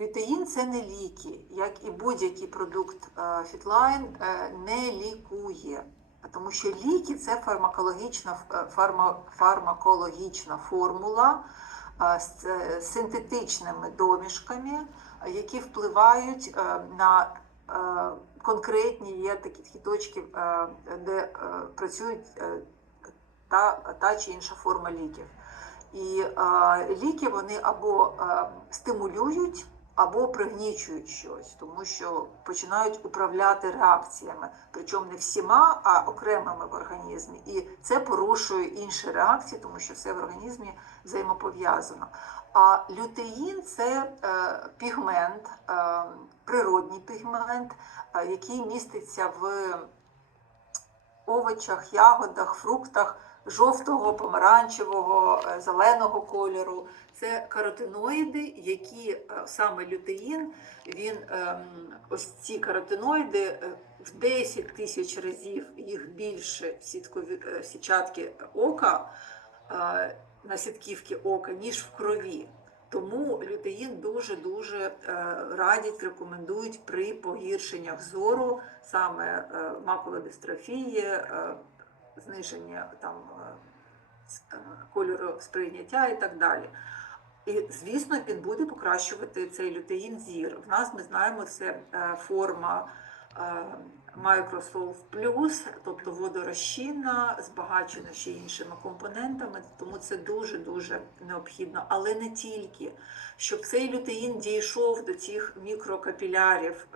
Лютеїн це не ліки, як і будь-який продукт е, Фітлайн е, не лікує. Тому що ліки це фармакологічна, е, фарма, фармакологічна формула е, з е, синтетичними домішками, е, які впливають е, на е, конкретні є такі, такі точки, е, де е, працюють е, та, та чи інша форма ліків. І е, ліки вони або е, стимулюють, або пригнічують щось, тому що починають управляти реакціями, причому не всіма, а окремими в організмі. І це порушує інші реакції, тому що все в організмі взаємопов'язано. А лютеїн це е, пігмент, е, природній пігмент, е, який міститься в овочах, ягодах, фруктах жовтого, помаранчевого, е, зеленого кольору. Це каротиноїди, які е, саме лютеїн, він ем, ось ці каротиноїди е, в 10 тисяч разів їх більше сіткові сітчатки ока на сітківки ока, ніж в крові. Тому лютеїн дуже дуже е, радять, рекомендують при погіршеннях зору, саме макулодистрофії, зниження там е, е, кольору сприйняття і так далі. І звісно, він буде покращувати цей лютеїн зір. В нас ми знаємо, це е, форма Microsoft Plus, тобто водорозчинна, збагачена ще іншими компонентами, тому це дуже-дуже необхідно. Але не тільки, щоб цей лютеїн дійшов до цих мікрокапілярів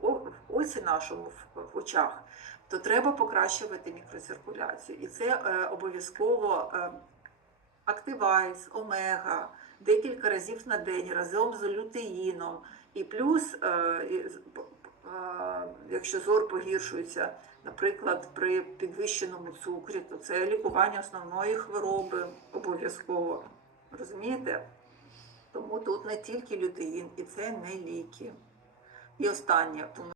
в, оці нашому в очах, то треба покращувати мікроциркуляцію. І це е, обов'язково е, Активайз, омега, декілька разів на день разом з лютеїном. І плюс, е, якщо зор погіршується, наприклад, при підвищеному цукрі, то це лікування основної хвороби обов'язково. Розумієте? Тому тут не тільки лютеїн, і це не ліки. І останнє,